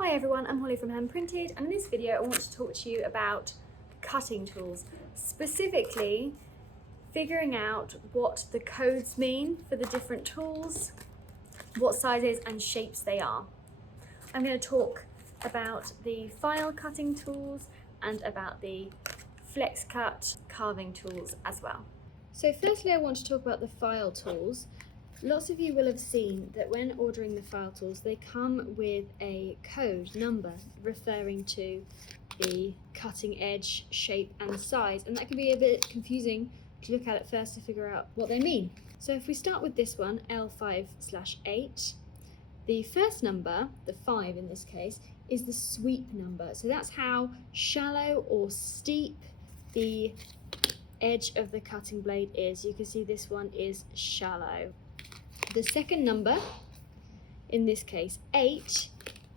Hi everyone, I'm Holly from Handprinted, and in this video I want to talk to you about cutting tools, specifically figuring out what the codes mean for the different tools, what sizes and shapes they are. I'm going to talk about the Pfeil cutting tools and about the Flexcut carving tools as well. So firstly I want to talk about the Pfeil tools. Lots of you will have seen that when ordering the Pfeil tools, they come with a code number referring to the cutting edge, shape and size, and that can be a bit confusing to look at it first to figure out what they mean. So if we start with this one, L5/8, the first number, the 5 in this case, is the sweep number. So that's how shallow or steep the edge of the cutting blade is. You can see this one is shallow. The second number, in this case 8,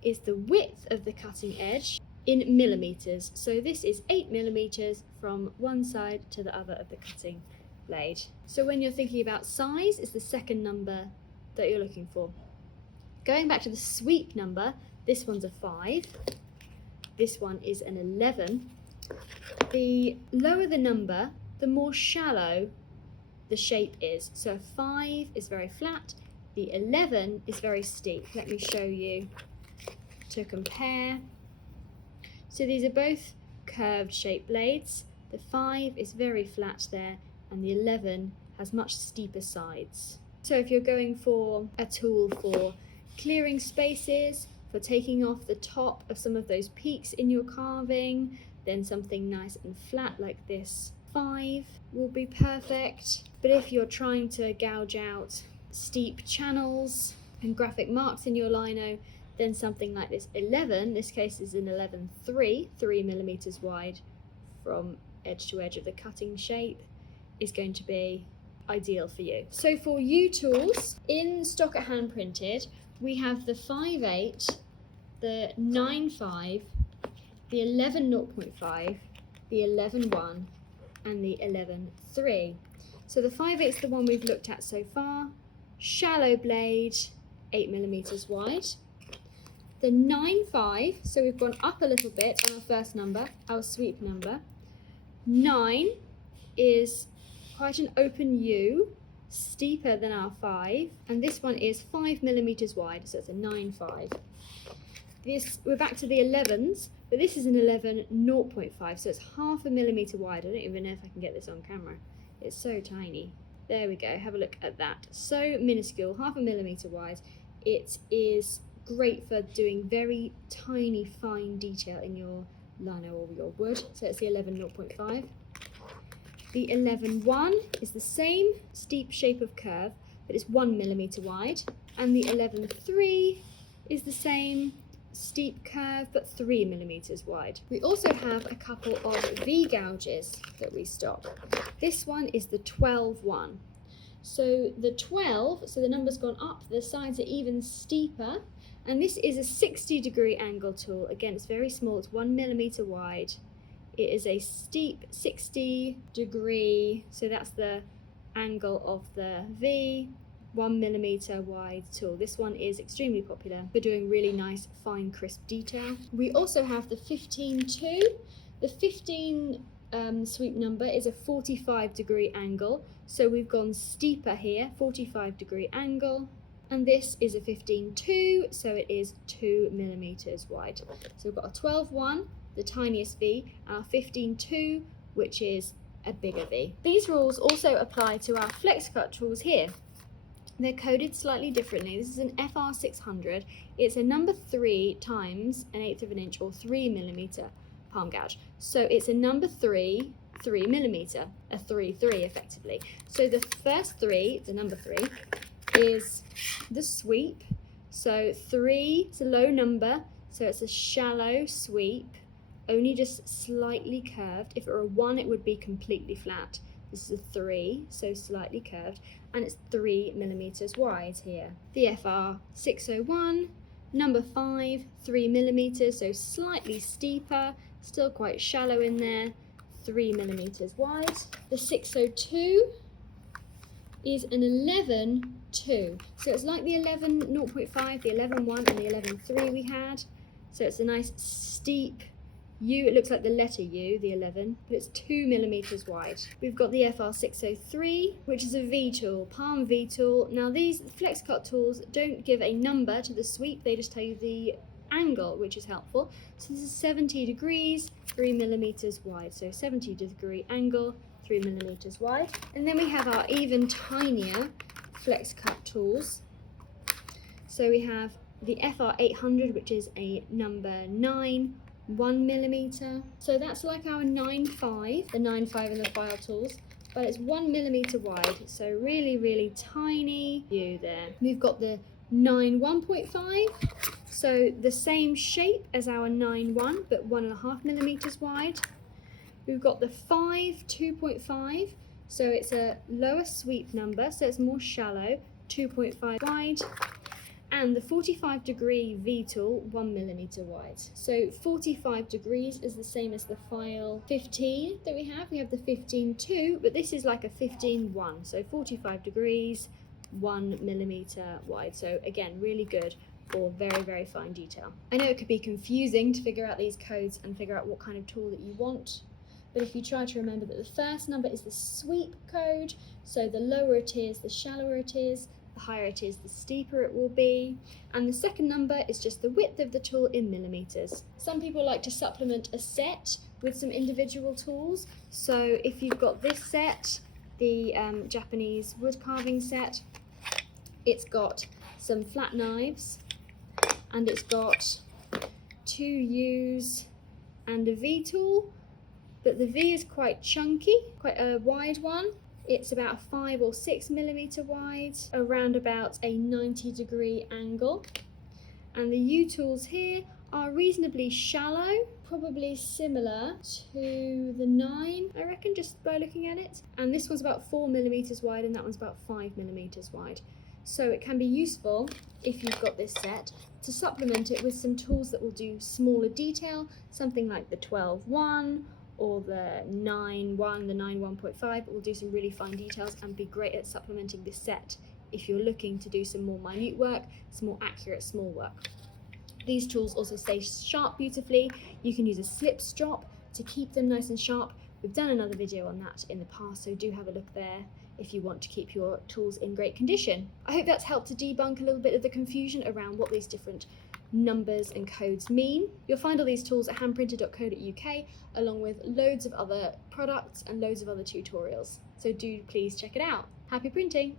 is the width of the cutting edge in millimeters. So this is 8 millimeters from one side to the other of the cutting blade. So when you're thinking about size, it's the second number that you're looking for. Going back to the sweep number, this one's a 5, this one is an 11. The lower the number, the more shallow the shape is. So 5 is very flat, the 11 is very steep. Let me show you to compare. So these are both curved shape blades. The 5 is very flat there and the 11 has much steeper sides. So if you're going for a tool for clearing spaces, for taking off the top of some of those peaks in your carving, then something nice and flat like this 5 will be perfect. But if you're trying to gouge out steep channels and graphic marks in your lino, then something like this 11, this case is an 11/3, 3 millimeters wide from edge to edge of the cutting shape, is going to be ideal for you. So for U tools, in stock at Handprinted, we have the 5/8, the 9/5, the 11/0.5, the 11/1, and the 11/3. So the 5/8 is the one we've looked at so far. Shallow blade, 8 millimeters wide. The 9/5, so we've gone up a little bit on our first number, our sweep number. 9 is quite an open U, steeper than our 5, and this one is 5 millimeters wide, so it's a 9/5. We're back to the 11s, but this is an 11/0.5, so it's half a millimeter wide. I don't even know if I can get this on camera. It's so tiny. There we go, have a look at that. So minuscule, half a millimeter wide. It is great for doing very tiny, fine detail in your lino or your wood. So it's the 11/0.5. The 11/1 is the same steep shape of curve, but it's 1 millimeter wide. And the 11/3 is the same steep curve, but 3 millimeters wide. We also have a couple of V gouges that we stock. This one is the 12/1. So the 12, so the number's gone up, the sides are even steeper, and this is a 60-degree angle tool. Again, it's very small, it's 1 millimeter wide. It is a steep 60-degree, so that's the angle of the V, 1 millimeter wide tool. This one is extremely popular for doing really nice, fine, crisp detail. We also have the 15/2. The 15 sweep number is a 45-degree angle, so we've gone steeper here, 45-degree angle. And this is a 15/2, so it is 2 millimeters wide. So we've got a 12/1, the tiniest V, and our 15/2, which is a bigger V. These rules also apply to our Flexcut tools here. They're coded slightly differently. This is an FR600. It's a number 3 times 1/8 of an inch, or 3 millimeter palm gouge. So it's a number 3, 3 millimeter, a 3/3 effectively. So the first 3, the number 3, is the sweep. So 3 is a low number, so it's a shallow sweep, only just slightly curved. If it were a 1, it would be completely flat. This is a 3, so slightly curved, and it's 3 millimeters wide here. The FR601, number 5, 3 millimeters, so slightly steeper, still quite shallow in there, 3 millimeters wide. The 602 is an 11/2, so it's like the 11/0.5, the 11/1, and the 11/3 we had. So it's a nice steep U. It looks like the letter U, the 11, but it's 2 millimeters wide. We've got the FR603, which is a V tool, palm V tool. Now these Flexcut tools don't give a number to the sweep, they just tell you the angle, which is helpful. So this is 70 degrees, 3 millimeters wide. So 70 degree angle, 3 millimeters wide. And then we have our even tinier Flexcut tools. So we have the FR800, which is a number 9, 1 millimeter. So that's like our 9.5, the 9.5 in the Pfeil tools, but it's 1 millimeter wide. So really, really tiny view there. We've got the 9 1.5, so the same shape as our 9.1, but 1.5 millimeters wide. We've got the 5 2.5, so it's a lower sweep number, so it's more shallow, 2.5 wide. And the 45 degree V tool, 1 millimeter wide. So 45 degrees is the same as the Pfeil 15 that we have. We have the 15.2, but this is like a 15.1. So 45 degrees, 1 millimeter wide. So again, really good for very, very fine detail. I know it could be confusing to figure out these codes and figure out what kind of tool that you want. But if you try to remember that the first number is the sweep code, so the lower it is, the shallower it is, the higher it is, the steeper it will be. And the second number is just the width of the tool in millimeters. Some people like to supplement a set with some individual tools. So if you've got this set, the Japanese wood carving set, it's got some flat knives and it's got 2 U's and a V tool, but the V is quite chunky, quite a wide one. It's about 5 or 6 millimeter wide, around about a 90 degree angle. And the U tools here are reasonably shallow, probably similar to the 9, I reckon, just by looking at it. And this one's about 4 millimeters wide and that one's about 5 millimeters wide. So it can be useful, if you've got this set, to supplement it with some tools that will do smaller detail, something like the 12.1 or the 9.1, the 9.1.5 will do some really fine details and be great at supplementing this set if you're looking to do some more minute work, some more accurate small work. These tools also stay sharp beautifully. You can use a slip strop to keep them nice and sharp. We've done another video on that in the past, so do have a look there if you want to keep your tools in great condition. I hope that's helped to debunk a little bit of the confusion around what these different numbers and codes mean. You'll find all these tools at handprinted.co.uk, along with loads of other products and loads of other tutorials. So do please check it out. Happy printing!